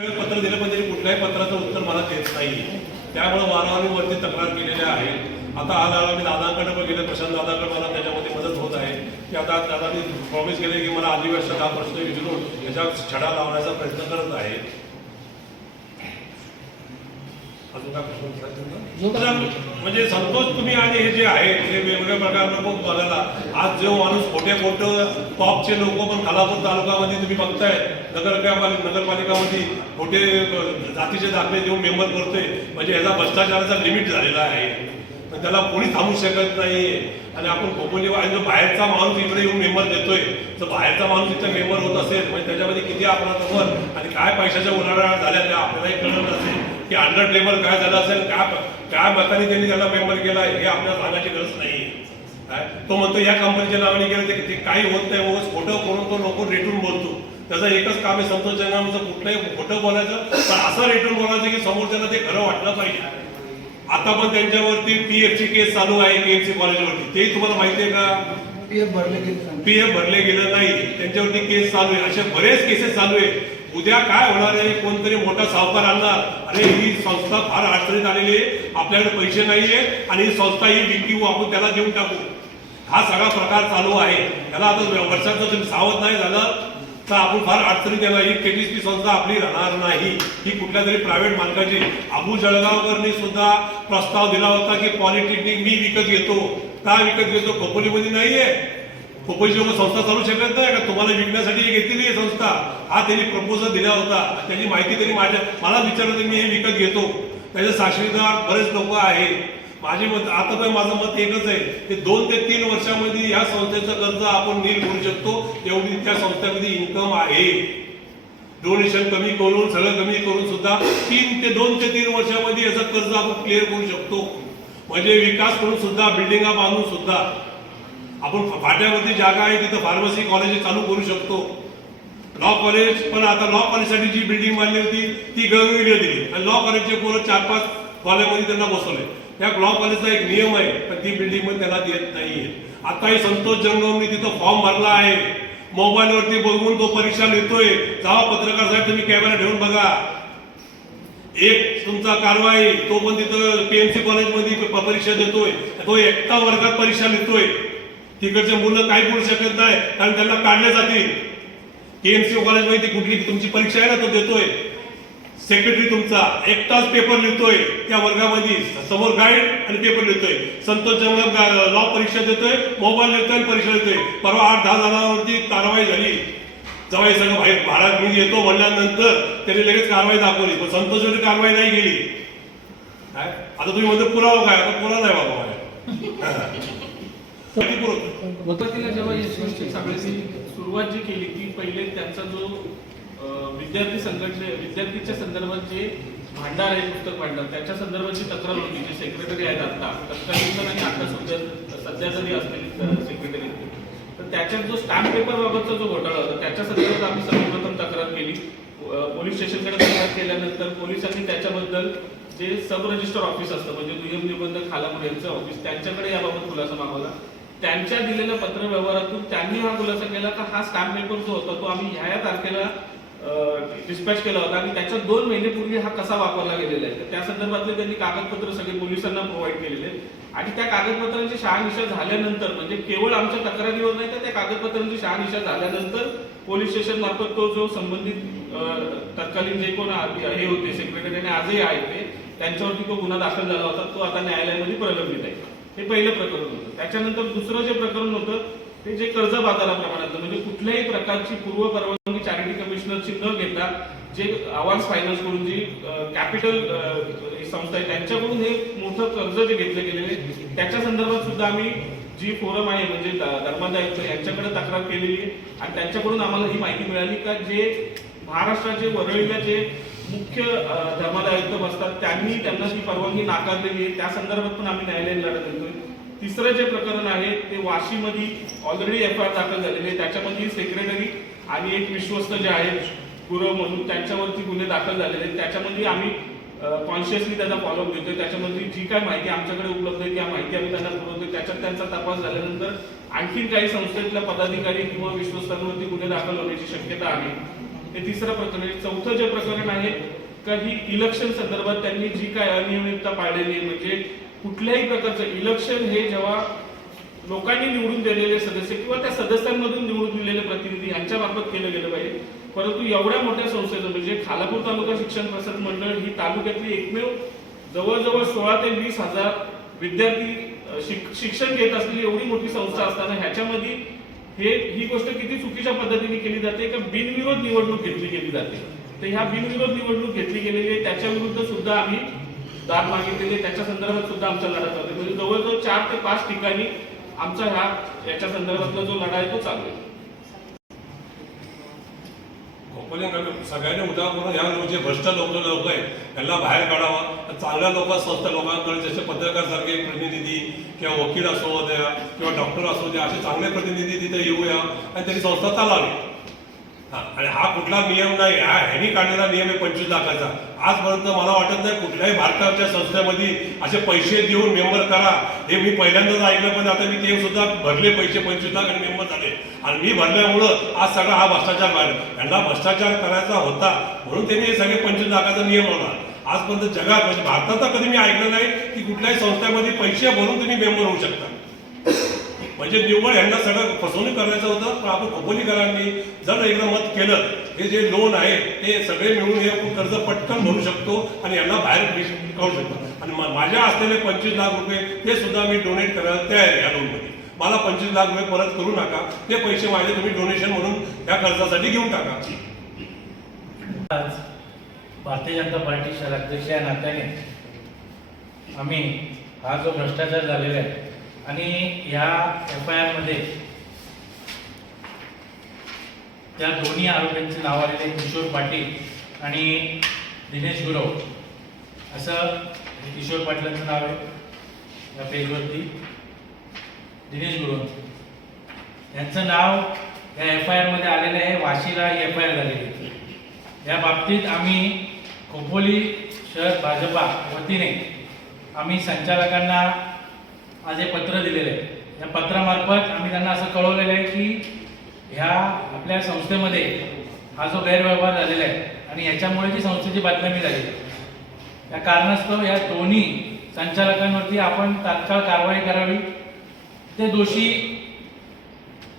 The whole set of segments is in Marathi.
पत्र दिलं पण त्यांनी कुठल्याही पत्राचं उत्तर मला देत नाही. त्यामुळे वारंवार वरती तक्रार केलेल्या आहे. आता हा दादा मी दादांकडे पण गेले, प्रशांत दादाकडे मला त्याच्यामध्ये मदत होत आहे की आता दादांनी प्रॉमिस केले की मला आदिवासीचा हा प्रश्न विचारून याच्यावर छडा लावण्याचा प्रयत्न करत आहे. अजून काय प्रश्न म्हणजे संतोष तुम्ही आणि हे जे आहे हे वेगवेगळ्या प्रकारनं खूप बघायला आज जो माणूस खोटे टॉपचे लोक पण खालापूर तालुक्यामध्ये तुम्ही बघताय नगरपालिकामध्ये खोटे जातीचे दाखले देऊन मेंबर करतोय म्हणजे याचा भ्रष्टाचाराचा लिमिट झालेला आहे. त्याला कोणी थांबू शकत नाहीये. आणि आपण खोपोली जो बाहेरचा माणूस इकडे येऊन मेंबर देतोय तर बाहेरचा माणूस इथे मेंबर होत असेल म्हणजे त्याच्यामध्ये किती अपराध आणि काय पैशाच्या उलाढाल झाल्या त्या आपल्यालाही कळत असेल की अंडर टेबल काय झालं असेल काय मताने त्यांनी त्याला मेंबर केला हे आपल्याला सांगायची गरज नाही. तो म्हणतो या कंपनीच्या नावाने गेलं ते काही होत नाही मग खोटं करून तो लोक रेटून बोलतो. त्याचं एकच काम आहे संतोष जंगमचं कुठलंही खोटं बोलायचं पण असं रेटून बोलायचं की समोरच्याला ते खरं वाटलं पाहिजे. आता पण त्यांच्यावरती पीएफची केस चालू आहे केएमसी कॉलेजवरती. ते तुम्हाला माहिती आहे का? पीएफ भरले गेलं नाही त्यांच्यावरती केस चालू आहे. असे बरेच केसेस चालू आहे. उद्या काय होणार आहे? कोणतरी मोठा सावकार आणणार अरे ही संस्था फार अडचणीत आलेली आहे आपल्याकडे पैसे नाहीये आणि ही संस्था ही विकू आपण त्याला देऊन टाकू. हा सगळा प्रकार चालू आहे. त्याला आता वर्षाचं तुम्ही सावध नाही झालं तर आपण फार अडचणीत येणार. ही केटीसी संस्था आपली राहणार नाही. ही कुठल्या तरी प्रायव्हेट मालकाची. अबू जळगावकरनी सुद्धा प्रस्ताव दिला होता की पॉलिटेक्निक मी विकत घेतो. का विकत घेतो? खोपोलीमध्ये नाहीये. खोपोलीची लोक संस्था चालू शकत नाही का? तुम्हाला विकण्यासाठी घेतलेली आहे संस्था. हा त्यांनी प्रपोजल दिला होता. त्याची माहिती त्यांनी मला विचारलं तर मी हे विकत घेतो. त्याचे साक्षीदार बरेच लोक आहेत. माझे मत आता तर माझं मत एकच आहे की 2 ते 3 वर्षामध्ये या संस्थेचं कर्ज आपण नील करू शकतो. एवढी त्या संस्थेमध्ये इन्कम आहे. डोनेशन कमी करून सगळं कमी करून सुद्धा 2 ते 3 वर्षामध्ये याचं कर्ज आपण क्लिअर करू शकतो. म्हणजे विकास करून सुद्धा बिल्डिंगा बांधून सुद्धा आपण फाट्यावरती जागा आहे तिथं फार्मसी कॉलेज चालू करू शकतो. लॉ कॉलेज पण आता लॉ कॉलेजसाठी जी बिल्डिंग बांधली होती ती गळवेगळी दिली आणि लॉ कॉलेजचे पोरं 4-5 कॉलेजमध्ये त्यांना बसवले. त्या लॉ कॉलेजचा एक नियम आहे पण ती बिल्डिंग पण त्याला देत नाहीये. आताही संतोष जंगमने तिथं फॉर्म भरला आहे. मोबाईलवरती बघून तो परीक्षा लिहितोय. जावा पत्रकार साहेब तुम्ही कॅमेरा ठेवून बघा. एक तुमचा कारवाई तो पण तिथं पीएमसी कॉलेजमध्ये परीक्षा देतोय. तो एकटा वर्गात परीक्षा लिहितोय. तिकडचे मुलं काही बोलू शकत नाही कारण त्यांना काढले जातील. केएमसी कॉलेजमध्ये कुठली तुमची परीक्षा आहे ना तो देतोय. सेक्रेटरी तुमचा एकटाच पेपर लिहितोय त्या वर्गामध्ये समोर गाईड आणि पेपर लिहितोय. संतोष जंगम लॉ परीक्षा देतोय मोबाईल लिहितोय आणि परीक्षा देतोय. परवा 8-10 जणांवरती कारवाई झाली. जेव्हा हे सगळं बाहेर भारत मी येतो म्हणल्यानंतर त्यांनी लगेच कारवाई दाखवली पण संतोषवरती कारवाई नाही केली. आता तुम्ही म्हणतो पुरावा काय? आता पुरावा नाही बाबा. जेव्हा यशवंतची सगळ्याची सुरुवात जी केली ती पहिले त्यांचा जो विद्यार्थीच्या संदर्भात जे भांडार आहे पुस्तक भांडार त्याच्या संदर्भातची तक्रार होती. जे सेक्रेटरी आहेत आता तत्कालीन आणि आता सध्या जरी असलेली सेक्रेटरी तर त्याच्यात जो स्टॅम्प पेपर बाबतचा जो घोटाळा होता त्याच्या संदर्भात आम्ही सर्वप्रथम तक्रार केली. पोलीस स्टेशनकडे तक्रार केल्यानंतर पोलिसांनी त्याच्याबद्दल जे सब रजिस्टर ऑफिस असतं म्हणजे दुय्यम निबंधक खालापूर यांचं ऑफिस त्यांच्याकडे याबाबत खुलासा मागवला. त्यांच्या दिलेल्या पत्र व्यवहारातून त्यांनी हा खुलासा केला की हा स्टॅम्प पेपर जो होता तो आम्ही ह्या तारखेला डिस्पॅच केला होता आणि त्याच्या 2 महिन्यापूर्वी हा कसा वापरला गेलेला आहे. तर त्या संदर्भातले त्यांनी कागदपत्र सगळे पोलिसांना प्रोव्हाइड केलेले आणि त्या कागदपत्रांची शहानिशा झाल्यानंतर म्हणजे केवळ आमच्या तक्रारीवर नाही तर त्या कागदपत्रांची शहानिशा झाल्यानंतर पोलीस स्टेशन मार्फत तो जो संबंधित तत्कालीन जे कोण हे होते सेक्रेटरी आणि आजही आहे ते त्यांच्यावरती तो गुन्हा दाखल झाला होता. तो आता न्यायालयामध्ये प्रलंबित आहे. हे पहिलं प्रकरण होतं. त्याच्यानंतर दुसरं जे प्रकरण होतं ते जे कर्ज बाजाराप्रमाणातलं म्हणजे कुठल्याही प्रकारची पूर्व परवानगी चॅरिटी कमिशनरची न घेता जे आवाज फायनान्स कडून जी कॅपिटल संस्था आहे त्यांच्याकडून हे मोठं कर्ज जे घेतले गेलेले त्याच्या संदर्भात सुद्धा आम्ही जी फोरम आहे म्हणजे धर्मादायुक्त यांच्याकडे तक्रार केलेली आहे आणि त्यांच्याकडून आम्हाला ही माहिती मिळाली का जे महाराष्ट्राचे वरळीला जे मुख्य धर्मादायुक्त बसतात त्यांनी त्यांना ती परवानगी नाकारलेली आहे. त्या संदर्भात पण आम्ही न्यायालयात लढत देतोय. तिसरं जे प्रकरण आहे ते वाशीमध्ये ऑलरेडी एफआयआर दाखल झालेली आहे. त्याच्यामध्ये सेक्रेटरी आणि एक विश्वस्त जे आहेत गुरव म्हणून त्यांच्यावरती गुन्हे दाखल झालेले आहेत. त्याच्यामध्ये आम्ही कॉन्शियसली त्याचा फॉलोअप देतोय. त्याच्यामध्ये जी काय माहिती आमच्याकडे उपलब्ध आहे त्या माहिती आम्ही त्यांना पुरवतोय. त्याच्यात त्यांचा तपास झाल्यानंतर आणखीन काही संस्थेतल्या पदाधिकारी किंवा विश्वस्तांवरती गुन्हे दाखल होण्याची शक्यता आहे. हे तिसरं प्रकरण आहे. चौथं जे प्रकरण आहे का ही इलेक्शन संदर्भात त्यांनी जी काय अनियमितता पाळलेली आहे, म्हणजे कुठल्याही प्रकारचं इलेक्शन हे जेव्हा लोकांनी निवडून दिलेले सदस्य किंवा त्या सदस्यांमधून निवडून दिलेले प्रतिनिधी यांच्या मार्फत केलं गेलं पाहिजे. परंतु एवढ्या मोठ्या संस्थेचं म्हणजे खालापूर तालुका शिक्षण प्रसारक मंडळ ही तालुक्यातली एकमेव जवळजवळ 16 ते 20 हजार विद्यार्थी शिक्षण घेत असलेली एवढी मोठी संस्था असताना ह्याच्यामध्ये ही गोष्ट किती चुकीच्या पद्धतीने केली जाते का बिनविरोध निवडणूक घेतली गेली जाते. तर ह्या बिनविरोध निवडणूक घेतली गेलेली आहे त्याच्या विरुद्ध सुद्धा आम्ही दाद मागितलेली, त्याच्या संदर्भात सुद्धा आमचा लढा चालू आहे. म्हणजे जवळजवळ 4 ते 5 ठिकाणी आमचा याच्या संदर्भातला जो लढा आहे तो चालू आहे. सगळ्यांनी उद्या करून ह्या जे भ्रष्ट लोक आहेत त्यांना बाहेर काढावा. चांगल्या संस्था लोकांकडे जसे पत्रकार सारखे प्रतिनिधी किंवा वकील असो द्या किंवा डॉक्टर असो द्या असे चांगले प्रतिनिधी तिथे येऊया आणि त्यांनी संस्था चालवावी. आणि हा कुठला नियम नाही, ह्यांनी काढलेला नियम आहे 25 लाखाचा. आजपर्यंत मला वाटत नाही कुठल्याही भारताच्या संस्थेमध्ये असे पैसे देऊन मेंबर करा हे मी पहिल्यांदाच ऐकलं. पण आता मी ते सुद्धा भरले पैसे 25 लाख आणि मेंबर झाले आणि मी भरल्यामुळं आज सगळा हा भ्रष्टाचार बाहेर. यांना भ्रष्टाचार करायचा होता म्हणून त्यांनी हे सगळे 25 लाखाचा नियम लावला. आजपर्यंत जगात म्हणजे भारतात कधी मी ऐकलं नाही की कुठल्याही संस्थेमध्ये पैसे भरून तुम्ही मेंबर होऊ शकता. म्हणजे निव्वळ यांना सगळं फसवणूक करायचं होतं. पण आपण खोपोलीकरांनी जर एकदा मत केलं हे जे लोन आहे ते सगळे मिळून हे कर्ज पटकन भरू शकतो आणि यांना बाहेर काढू शकतो. आणि माझ्या असलेले 25 लाख रुपये ते सुद्धा मी डोनेट करायला तयार आहे या लोनमध्ये. मला 25 लाख रुपये परत करू नका, ते पैसे माझे तुम्ही डोनेशन म्हणून या कर्जासाठी घेऊन टाका. आज भारतीय जनता पार्टी शहराध्यक्ष या नात्याने आम्ही हा जो भ्रष्टाचार झालेला आहे आणि ह्या FIR मध्ये त्या दोन्ही आरोपींचे नाव आलेले किशोर पाटील आणि दिनेश गुरव असं. किशोर पाटलांचं नाव आहे या पेजवरती, दिनेश गुरव यांचं नाव या FIR मध्ये आलेलं आहे. वाशीला ही FIR झालेली आहे. या बाबतीत आम्ही खोपोली शहर भाजपा वतीने आम्ही संचालकांना आज एक पत्र दिलेलं आहे. या पत्रामार्फत आम्ही त्यांना असं कळवलेलं आहे की ह्या आपल्या संस्थेमध्ये हा जो गैरव्यवहार झालेला आहे आणि याच्यामुळे जी संस्थेची बदनामी झाली या कारणास्तव या दोन्ही संचालकांवरती आपण तात्काळ कारवाई करावी. ते दोषी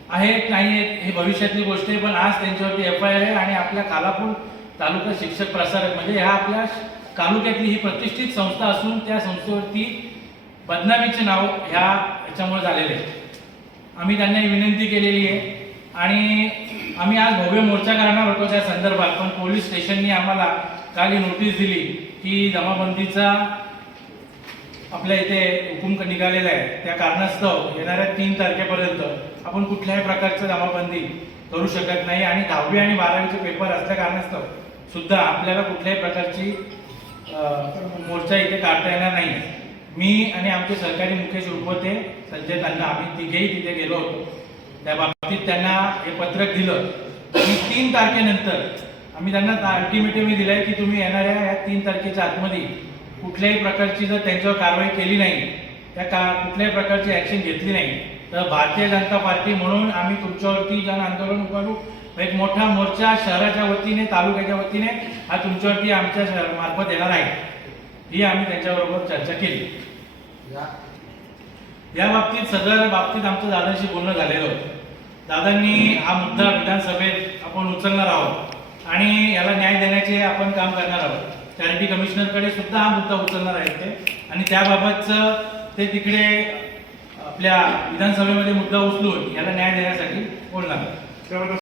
आहेत नाही आहेत हे भविष्यातली गोष्ट आहे, पण आज त्यांच्यावरती FIR आहे आणि आपल्या खालापूर तालुका शिक्षक प्रसारक म्हणजे ह्या आपल्या तालुक्यातली ही प्रतिष्ठित संस्था असून त्या संस्थेवरती बदनामीचे नाव ह्याच्यामुळे झालेले आहे. आम्ही त्यांना विनंती केलेली आहे आणि आम्ही आज भव्य मोर्चा करणार होतो त्या संदर्भात, पण पोलीस स्टेशननी आम्हाला काल नोटीस दिली की जमाबंदीचा आपल्या इथे हुकूम निघालेला आहे. त्या कारणास्तव येणाऱ्या 3 तारखेपर्यंत आपण कुठल्याही प्रकारचं जमाबंदी करू शकत नाही आणि 10वी आणि 12वीचे पेपर असल्या कारणास्तव सुद्धा आपल्याला कुठल्याही प्रकारची मोर्चा इथे काढता येणार नाही. मी आणि आमचे सहकारी मुकेश उर्पते, संजय तान्हा आम्ही तिघेही तिथे गेलो होतो. त्या बाबतीत त्यांना हे पत्रक दिलं आणि 3 तारखेनंतर आम्ही त्यांना अल्टिमेटम दिलाय की तुम्ही येणाऱ्या या 3 तारखेच्या आतमध्ये कुठल्याही प्रकारची जर त्यांच्यावर कारवाई केली नाही, कुठल्याही प्रकारची ऍक्शन घेतली नाही तर भारतीय जनता पार्टी म्हणून आम्ही तुमच्यावरती जन आंदोलन करू. एक मोठा मोर्चा शहराच्या वतीने तालुक्याच्या वतीने हा तुमच्यावरती आमच्या मार्फत येणार आहे. ही आम्ही त्यांच्याबरोबर चर्चा केली. या बाबतीत सदर बाबतीत आमचं दादांशी बोलणं झालेलं होतं. दादांनी हा मुद्दा विधानसभेत आपण उचलणार आहोत आणि याला न्याय देण्याचे आपण काम करणार आहोत. चॅरिटी कमिशनरकडे सुद्धा हा मुद्दा उचलणार आहेत ते आणि त्याबाबतचं ते तिकडे आपल्या विधानसभेमध्ये मुद्दा उचलून याला न्याय देण्यासाठी बोलणार.